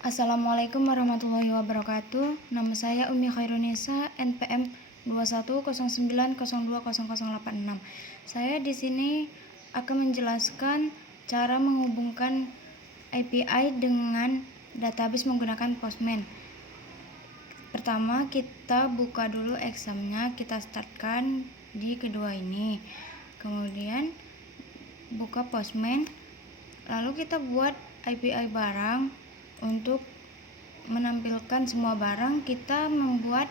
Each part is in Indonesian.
Assalamualaikum warahmatullahi wabarakatuh. Nama saya Umi Khairunisa, NPM 2109020086. Saya di sini akan menjelaskan cara menghubungkan API dengan database menggunakan Postman. Pertama, kita buka dulu examnya, kita startkan di kedua ini. Kemudian buka Postman, lalu kita buat API barang. Untuk menampilkan semua barang, kita membuat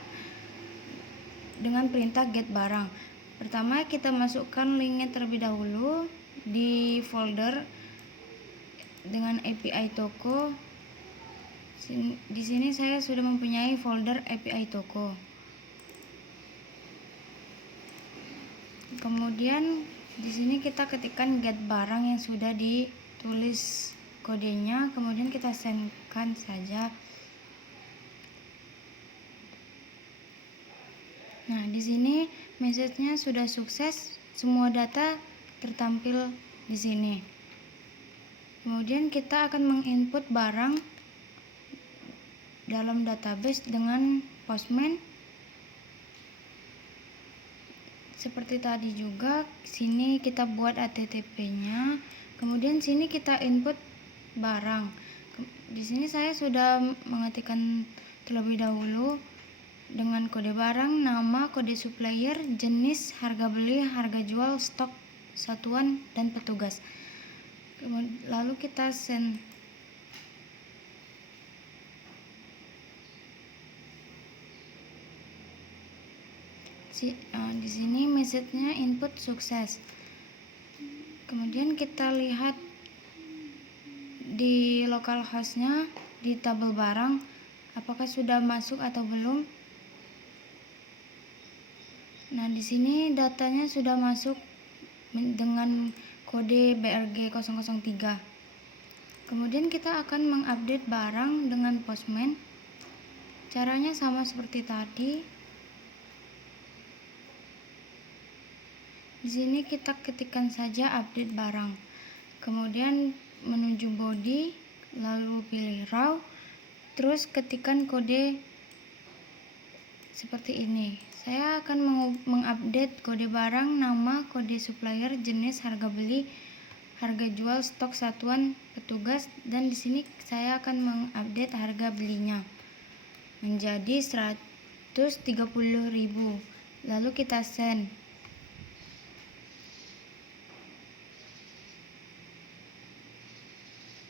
dengan perintah get barang. Pertama, kita masukkan linknya terlebih dahulu di folder dengan API toko. Di sini saya sudah mempunyai folder API toko. Kemudian di sini kita ketikkan get barang yang sudah ditulis kodenya, kemudian kita sendkan saja. Nah, di sini message-nya sudah sukses, semua data tertampil di sini. Kemudian kita akan menginput barang dalam database dengan Postman. Seperti tadi juga, sini kita buat HTTP-nya. Kemudian sini kita input barang. Di sini saya sudah mengetikkan terlebih dahulu dengan kode barang, nama, kode supplier, jenis, harga beli, harga jual, stok, satuan, dan petugas. Lalu kita send. Di sini message-nya input sukses. Kemudian kita lihat di localhost-nya di tabel barang apakah sudah masuk atau belum. Nah, di sini datanya sudah masuk dengan kode BRG 003. Kemudian kita akan mengupdate barang dengan Postman. Caranya sama seperti tadi. Di sini kita ketikkan saja update barang. Kemudian menuju body, lalu pilih raw, terus ketikkan kode seperti ini. Saya akan mengupdate kode barang, nama, kode supplier, jenis, harga beli, harga jual, stok, satuan, petugas, dan di sini saya akan mengupdate harga belinya menjadi 130.000. Lalu kita send.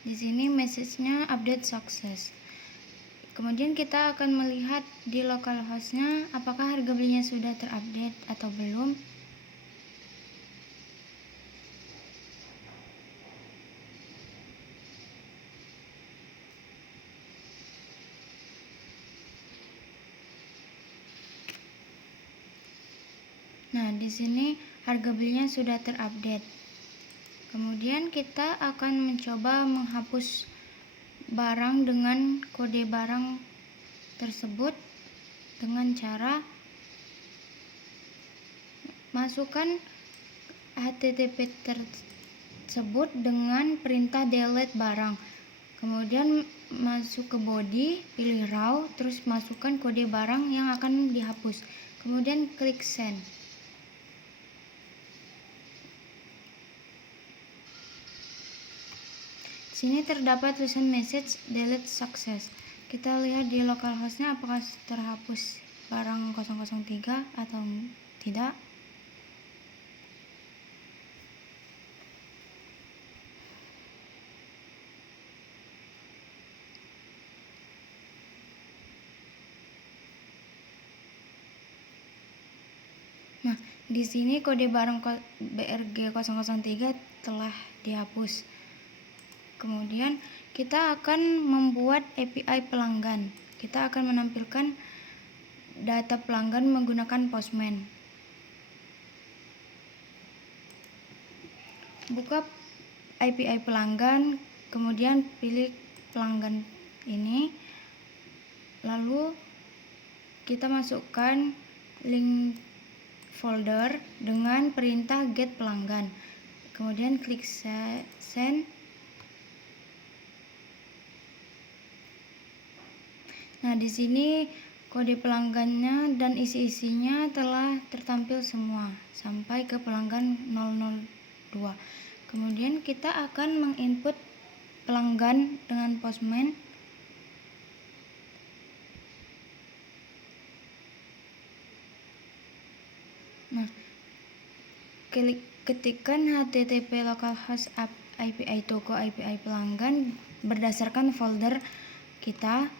Di sini message-nya update sukses. Kemudian kita akan melihat di localhost-nya apakah harga belinya sudah terupdate atau belum. Nah, di sini harga belinya sudah terupdate. Kemudian kita akan mencoba menghapus barang dengan kode barang tersebut dengan cara masukkan HTTP tersebut dengan perintah delete barang. Kemudian masuk ke body, pilih raw, terus masukkan kode barang yang akan dihapus. Kemudian klik send. Sini terdapat tulisan message delete success. Kita lihat di localhost-nya apakah terhapus barang 003 atau tidak. Nah, di sini kode barang BRG 003 telah dihapus. Kemudian kita akan membuat API pelanggan. Kita akan menampilkan data pelanggan menggunakan Postman. Buka API pelanggan, kemudian pilih pelanggan ini. Lalu kita masukkan link folder dengan perintah get pelanggan. Kemudian klik send. Nah, di sini kode pelanggannya dan isi-isinya telah tertampil semua sampai ke pelanggan 002. Kemudian kita akan menginput pelanggan dengan postman. Nah, ketikkan http localhost API toko API pelanggan berdasarkan folder kita.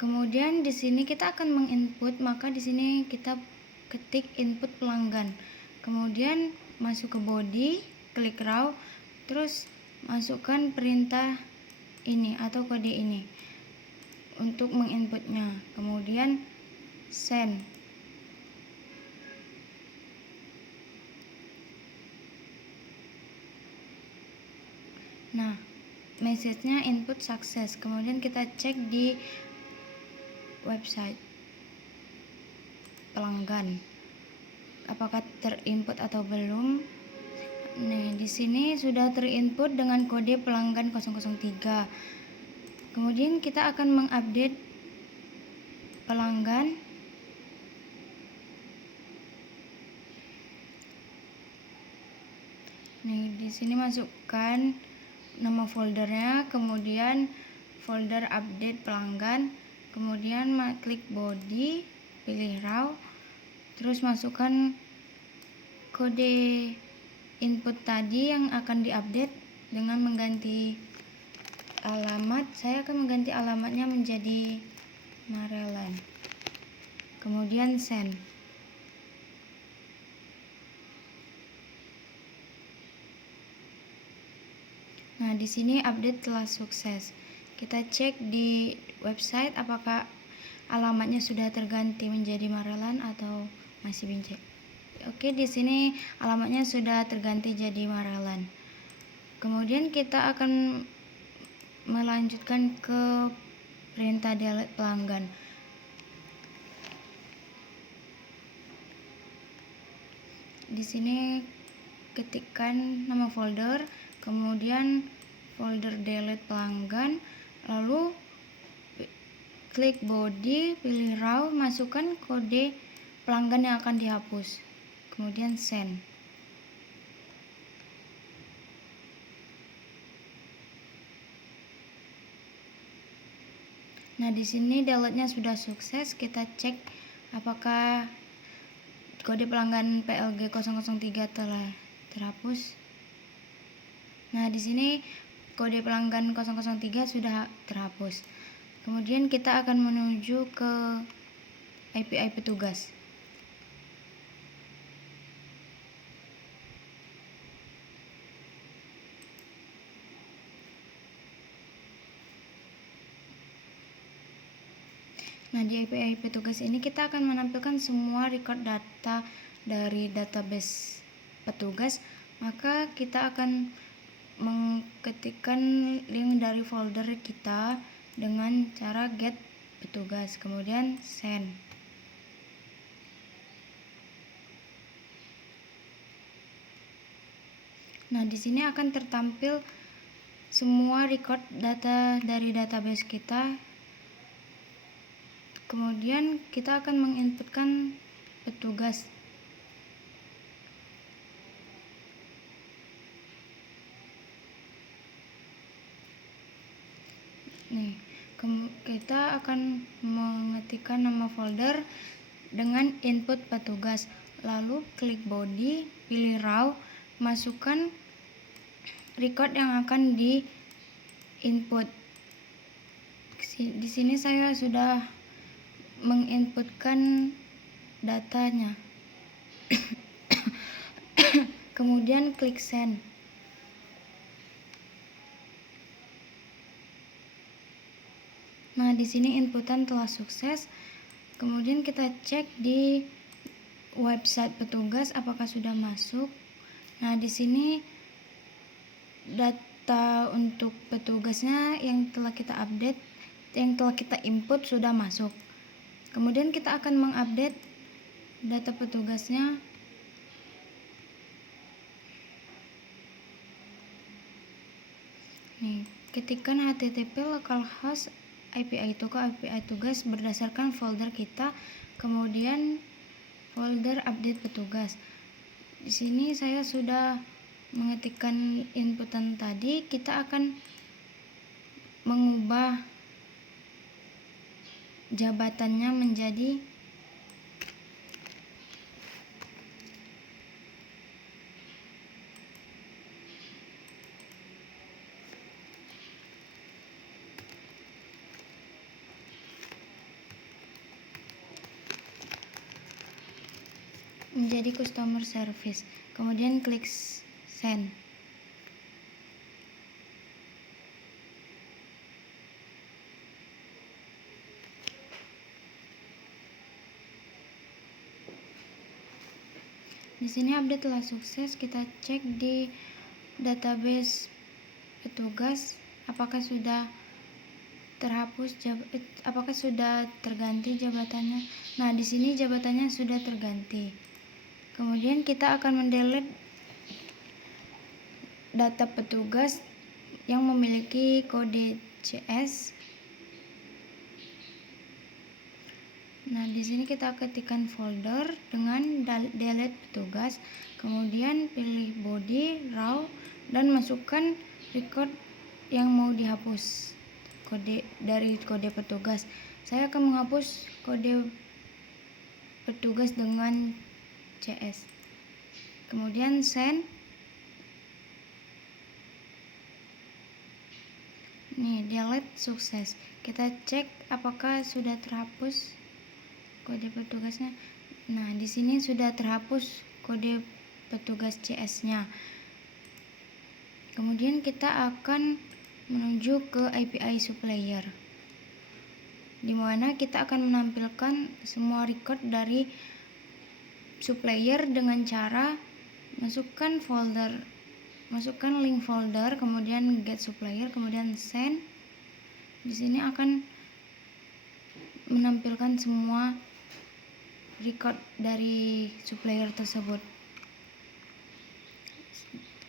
Kemudian di sini kita akan menginput, maka di sini kita ketik input pelanggan. Kemudian masuk ke body, klik raw, terus masukkan perintah ini atau kode ini untuk menginputnya. Kemudian send. Nah, message-nya input sukses. Kemudian kita cek di website pelanggan apakah terinput atau belum. Nah, di sini sudah terinput dengan kode pelanggan 003. Kemudian kita akan mengupdate pelanggan. Nih, di sini masukkan nama foldernya, kemudian folder update pelanggan, kemudian klik body, pilih raw, terus masukkan kode input tadi yang akan diupdate dengan mengganti alamat. Saya akan mengganti alamatnya menjadi Maryland. Kemudian send. Nah, di sini update telah sukses. Kita cek di website apakah alamatnya sudah terganti menjadi Maryland atau masih Binjai. Oke, di sini alamatnya sudah terganti jadi Maryland. Kemudian kita akan melanjutkan ke perintah delete pelanggan. Di sini ketikkan nama folder, kemudian folder delete pelanggan, lalu klik body, pilih raw, masukkan kode pelanggan yang akan dihapus, kemudian send. Nah, di sini delete-nya sudah sukses. Kita cek apakah kode pelanggan PLG 003 telah terhapus. Nah, di sini kode pelanggan 003 sudah terhapus. Kemudian kita akan menuju ke API petugas. Nah, di API petugas ini kita akan menampilkan semua record data dari database petugas. Maka kita akan mengetikkan link dari folder kita dengan cara get petugas, kemudian send. Nah, di sini akan tertampil semua record data dari database kita. Kemudian kita akan menginputkan petugas. Nih, kita akan mengetikkan nama folder dengan input petugas, lalu klik body, pilih raw, masukkan record yang akan di input. Di sini saya sudah menginputkan datanya. Kemudian klik send. Nah, di sini inputan telah sukses. Kemudian kita cek di website petugas apakah sudah masuk. Nah, di sini data untuk petugasnya yang telah kita update, yang telah kita input sudah masuk. Kemudian kita akan mengupdate data petugasnya. Nih, ketikkan http localhost API itu ke API tugas berdasarkan folder kita, kemudian folder update petugas. Di sini saya sudah mengetikkan inputan tadi. Kita akan mengubah jabatannya menjadi customer service, kemudian klik send. Di sini update telah sukses. Kita cek di database petugas apakah sudah terhapus apakah sudah terganti jabatannya. Nah, di sini jabatannya sudah terganti. Kemudian kita akan mendelete data petugas yang memiliki kode CS. Nah, di sini kita ketikkan folder dengan delete petugas, kemudian pilih body, raw, dan masukkan record yang mau dihapus dari kode petugas. Saya akan menghapus kode petugas dengan CS. Kemudian send. Nih, delete sukses. Kita cek apakah sudah terhapus kode petugasnya. Nah, di sini sudah terhapus kode petugas CS-nya. Kemudian kita akan menuju ke API supplier, di mana kita akan menampilkan semua record dari supplier dengan cara masukkan link folder, kemudian get supplier, kemudian send. Di sini akan menampilkan semua record dari supplier tersebut.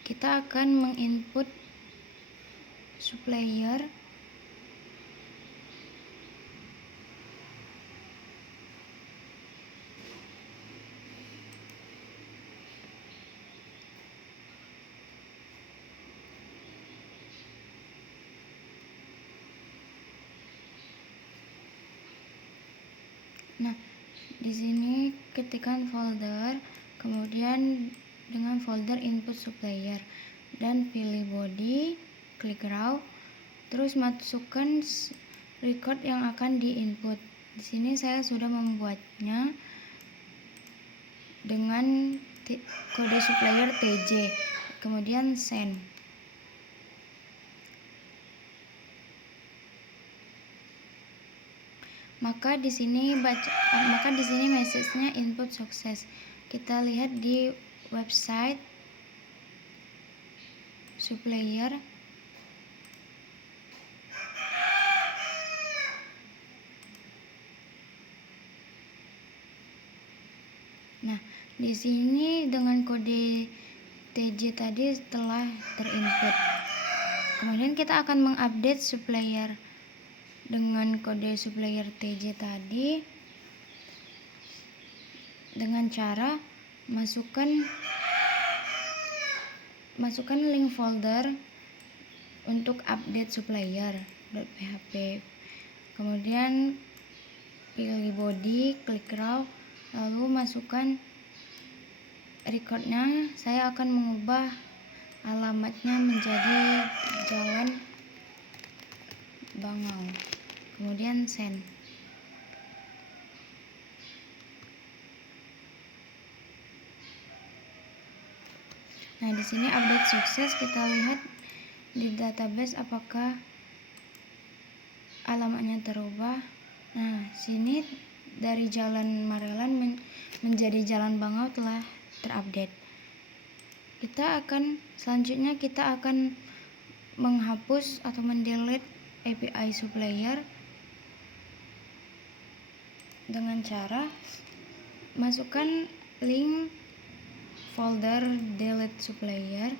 Kita akan menginput supplier. Nah, di sini ketikkan folder, kemudian dengan folder input supplier, dan pilih body, klik raw, terus masukkan record yang akan diinput. Di sini saya sudah membuatnya dengan kode supplier TJ, kemudian send. Maka di sini message-nya input sukses. Kita lihat di website supplier. Nah, di sini dengan kode TJ tadi telah terinput. Kemudian kita akan mengupdate supplier dengan kode supplier TJ tadi dengan cara masukkan link folder untuk update supplier.php. Kemudian pilih body, klik raw, lalu masukkan recordnya. Saya akan mengubah alamatnya menjadi Jalan Bangau, kemudian send. Nah, di sini update sukses. Kita lihat di database apakah alamatnya terubah. Nah, sini dari Jalan Marelan menjadi Jalan Bangau telah terupdate. Selanjutnya kita akan menghapus atau mendelete API supplier dengan cara masukkan link folder delete supplier,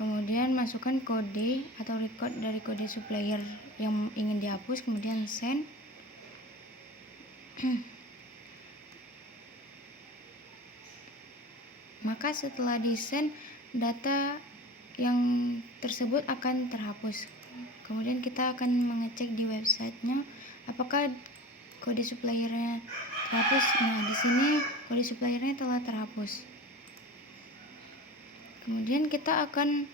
kemudian masukkan kode atau record dari kode supplier yang ingin dihapus, kemudian send. Maka setelah di send, data yang tersebut akan terhapus. Kemudian kita akan mengecek di websitenya apakah kode suppliernya terhapus. Nah, di sini kode suppliernya telah terhapus. Kemudian kita akan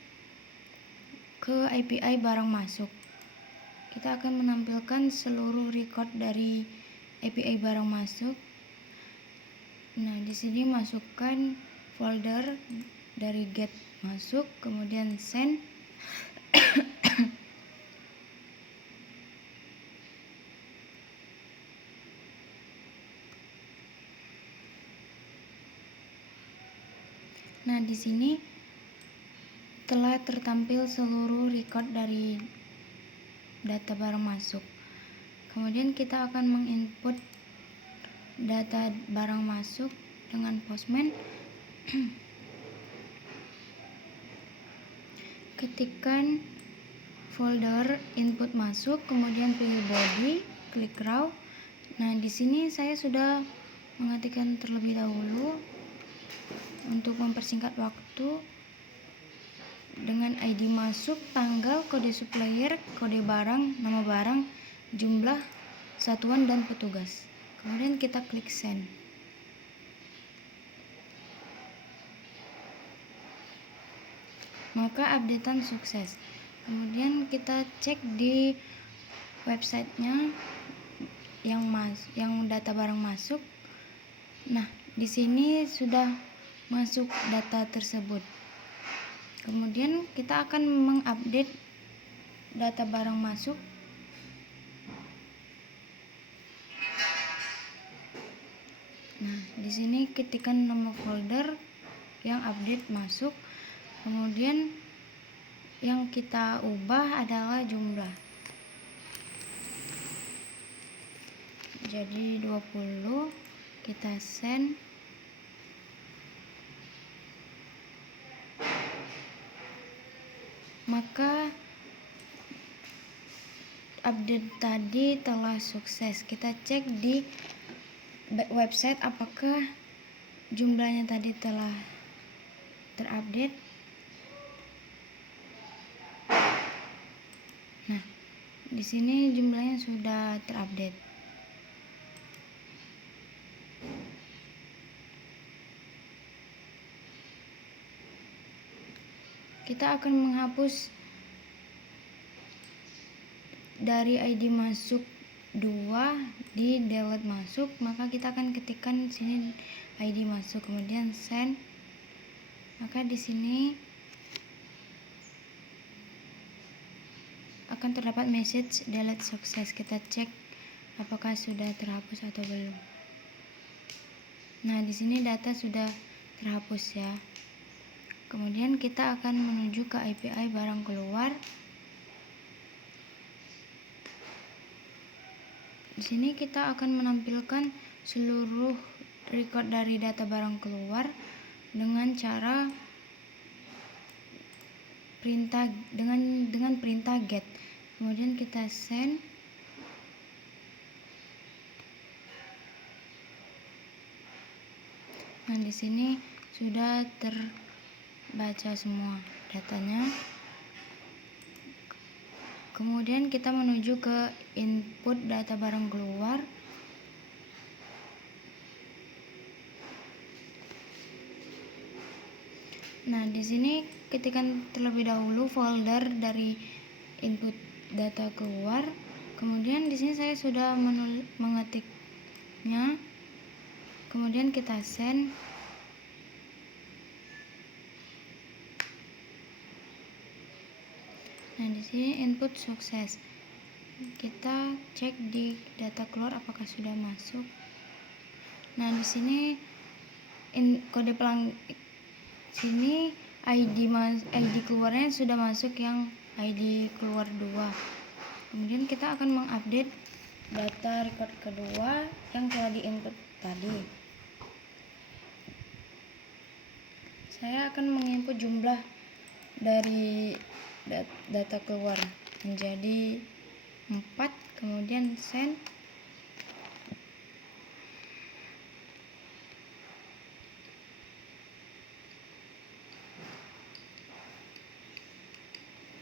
ke API barang masuk. Kita akan menampilkan seluruh record dari API barang masuk. Nah, di sini masukkan folder dari get masuk, kemudian send. Nah, di sini telah tertampil seluruh record dari data barang masuk. Kemudian kita akan menginput data barang masuk dengan Postman. Ketikkan folder input masuk, kemudian pilih body, klik raw. Nah, di sini saya sudah mengetikkan terlebih dahulu untuk mempersingkat waktu dengan ID masuk, tanggal, kode supplier, kode barang, nama barang, jumlah, satuan, dan petugas. Kemudian kita klik send. Maka updatean sukses. Kemudian kita cek di websitenya yang data barang masuk. Nah, di sini sudah masuk data tersebut. Kemudian kita akan mengupdate data barang masuk. Nah, di sini ketikkan nama folder yang update masuk. Kemudian yang kita ubah adalah jumlah. Jadi 20, kita send. Maka update tadi telah sukses. Kita cek di website apakah jumlahnya tadi telah terupdate. Nah, di sini jumlahnya sudah terupdate. Kita akan menghapus dari ID masuk 2 di delete masuk, maka kita akan ketikkan sini ID masuk, kemudian send. Maka di sini akan terdapat message delete sukses. Kita cek apakah sudah terhapus atau belum. Nah, di sini data sudah terhapus ya. Kemudian kita akan menuju ke API barang keluar. Di sini kita akan menampilkan seluruh record dari data barang keluar dengan cara perintah dengan perintah get. Kemudian kita send. Nah, di sini sudah terbaca semua datanya. Kemudian kita menuju ke input data barang keluar. Nah, di sini ketikkan terlebih dahulu folder dari input data keluar. Kemudian di sini saya sudah mengetiknya. Kemudian kita send. Nah, di sini input sukses. Kita cek di data keluar apakah sudah masuk. Nah, di sini kode sini ID keluarnya sudah masuk yang ID keluar 2. Kemudian kita akan mengupdate data record kedua yang telah diinput tadi. Saya akan menginput jumlah dari data keluar menjadi 4, kemudian send.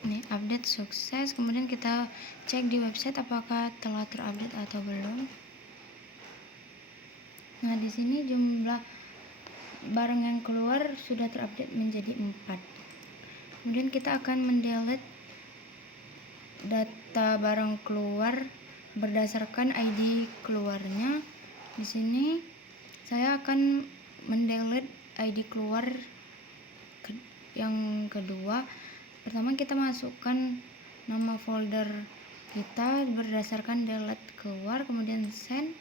Nih, update sukses. Kemudian kita cek di website apakah telah terupdate atau belum. Nah, di sini jumlah barang yang keluar sudah terupdate menjadi 4. Kemudian kita akan mendelete data barang keluar berdasarkan ID keluarnya. Di sini saya akan mendelete ID keluar yang kedua. Pertama kita masukkan nama folder kita berdasarkan delete keluar, kemudian send.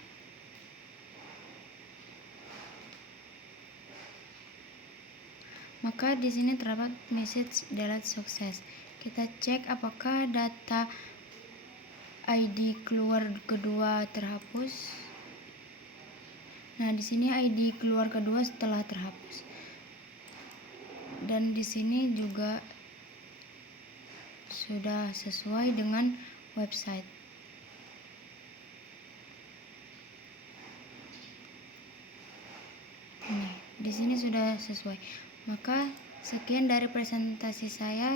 Maka di sini terdapat message delete sukses. Kita cek apakah data ID keluar kedua terhapus. Nah, di sini ID keluar kedua setelah terhapus. Dan di sini juga sudah sesuai dengan website. Nih, di sini sudah sesuai. Maka sekian dari presentasi saya.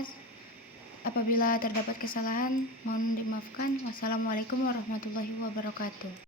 Apabila terdapat kesalahan, mohon dimaafkan. Wassalamualaikum warahmatullahi wabarakatuh.